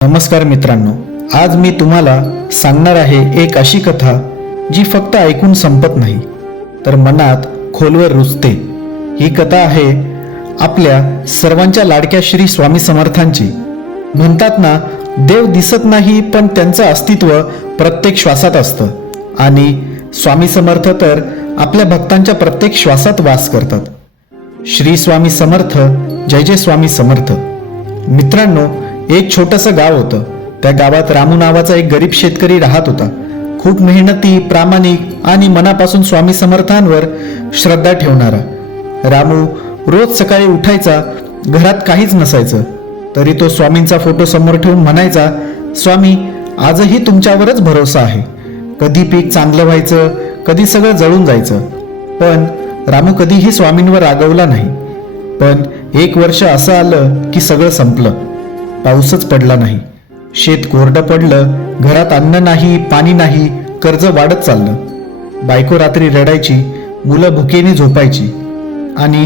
नमस्कार मित्रांनो, आज मी तुम्हाला सांगणार आहे एक अशी कथा जी फक्त ऐकून संपत नाही तर मनात खोलवर रुजते। ही कथा आहे आपल्या सर्वांच्या लाडक्या श्री स्वामी समर्थांची। म्हणतात ना, देव दिसत नाही पण त्यांचं अस्तित्व प्रत्येक श्वासात असतं आणि स्वामी समर्थ तर आपल्या भक्तांच्या प्रत्येक श्वासात वास करतात। श्री स्वामी समर्थ, जय जय स्वामी समर्थ। मित्रांनो, एक छोटंसं गाव होतं। त्या गावात रामू नावाचा एक गरीब शेतकरी राहत होता। खूप मेहनती, प्रामाणिक आणि मनापासून स्वामी समर्थांवर श्रद्धा ठेवणारा रामू रोज सकाळी उठायचा। घरात काहीच नसायचं तरी तो स्वामींचा फोटो समोर ठेवून म्हणायचा, स्वामी, आजही तुमच्यावरच भरोसा आहे। कधी पीक चांगलं व्हायचं, कधी सगळं जळून जायचं, पण रामू कधीही स्वामींवर रागवला नाही। पण एक वर्ष असं आलं की सगळं संपलं। पाऊसच पडला नाही, शेत कोरडं पडलं, घरात अन्न नाही, पाणी नाही, कर्ज वाढत चाललं। बायको रात्री रडायची, मुलं भुकेने झोपायची आणि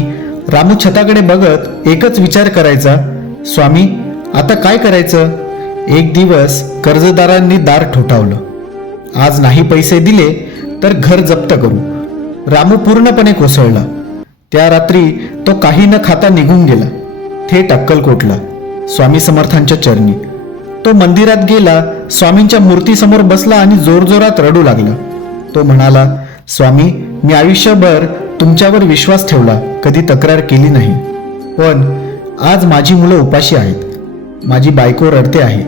रामू छताकडे बघत एकच विचार करायचा, स्वामी, आता काय करायचं? एक दिवस कर्जदारांनी दार ठोठावलं। आज नाही पैसे दिले तर घर जप्त करू। रामू पूर्णपणे कोसळला। त्या रात्री तो काही न खाता निघून गेला, थेट अक्कलकोटला, स्वामी समर्थांच्या चरणी। तो मंदिरात गेला, स्वामींच्या मूर्तीसमोर बसला आणि जोरजोरात रडू लागला। तो म्हणाला, स्वामी, मी आयुष्यभर तुमच्यावर विश्वास ठेवला, कधी तक्रार केली नाही, पण आज माझी मुलं उपाशी आहेत, माझी बायको रडते आहे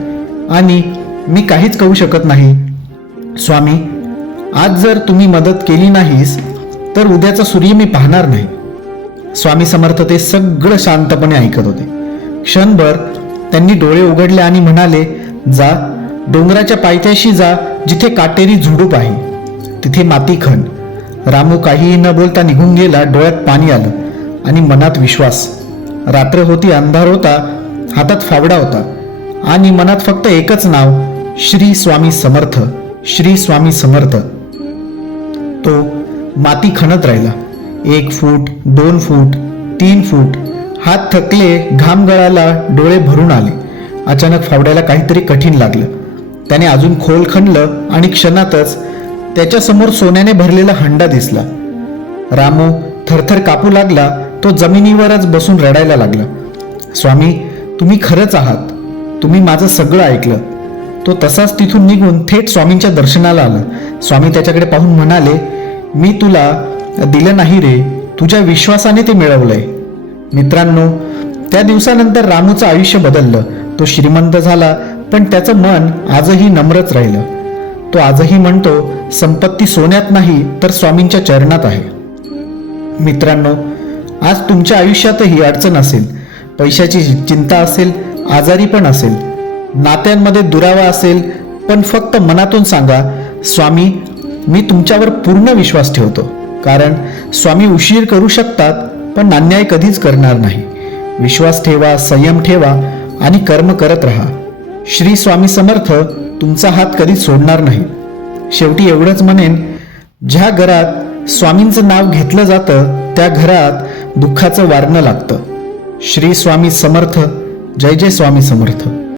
आणि मी काहीच करू शकत नाही। स्वामी, आज जर तुम्ही मदत केली नाहीस तर उद्याचा सूर्य मी पाहणार नाही। स्वामी समर्थ ते सगळं शांतपणे ऐकत होते। क्षणभर त्यांनी डोळे उघडले आणि म्हणाले, जा, डोंगराच्या पायथ्याशी जा, जिथे काटेरी झुडूप आहे, तिथे माती खण। रामू काहीही न बोलता निघून गेला। डोळ्यात पाणी आलं आणि मनात विश्वास। रात्र होती, अंधार होता, हातात फावडा होता आणि मनात फक्त एकच नाव, श्री स्वामी समर्थ, श्री स्वामी समर्थ। तो माती खणत राहिला। 1 फूट, 2 फूट, 3 फूट, हात थकले, घाम गळाला, डोळे भरून आले। अचानक फावड्याला काहीतरी कठीण लागलं। त्याने अजून खोल खणलं आणि क्षणातच त्याच्या समोर सोन्याने भरलेला हंडा दिसला। रामू थरथर कापू लागला। तो जमिनीवरच बसून रडायला लागला, स्वामी, तुम्ही खरंच आहात, तुम्ही माझं सगळं ऐकलं। तो तसाच तिथून निघून थेट स्वामींच्या दर्शनाला आला। स्वामी त्याच्याकडे पाहून म्हणाले, मी तुला दिलं नाही रे, तुझ्या विश्वासाने ते मिळवलंय। मित्रांनो, त्या दिवसानंतर रामूचं आयुष्य बदललं। तो श्रीमंत झाला, पण त्याचं मन आजही नम्रच राहिलं। तो आजही म्हणतो, संपत्ती सोन्यात नाही तर स्वामींच्या चरणात आहे। मित्रांनो, आज तुमच्या आयुष्यातही अडचण असेल, पैशाची चिंता असेल, आजारी पण असेल, नात्यांमध्ये दुरावा असेल, पण फक्त मनातून सांगा, स्वामी, मी तुमच्यावर पूर्ण विश्वास ठेवतो। कारण स्वामी उशीर करू शकतात पण अन्याय कधीच करणार नाही। विश्वास ठेवा, संयम ठेवा आणि कर्म करत राहा। श्री स्वामी समर्थ तुमचा हात कधी सोडणार नाही। शेवटी एवढंच म्हणेन, ज्या घरात स्वामींचं नाव घेतलं जातं त्या घरात दुःखाचं वारणं लागतं। श्री स्वामी समर्थ, जय जय स्वामी समर्थ।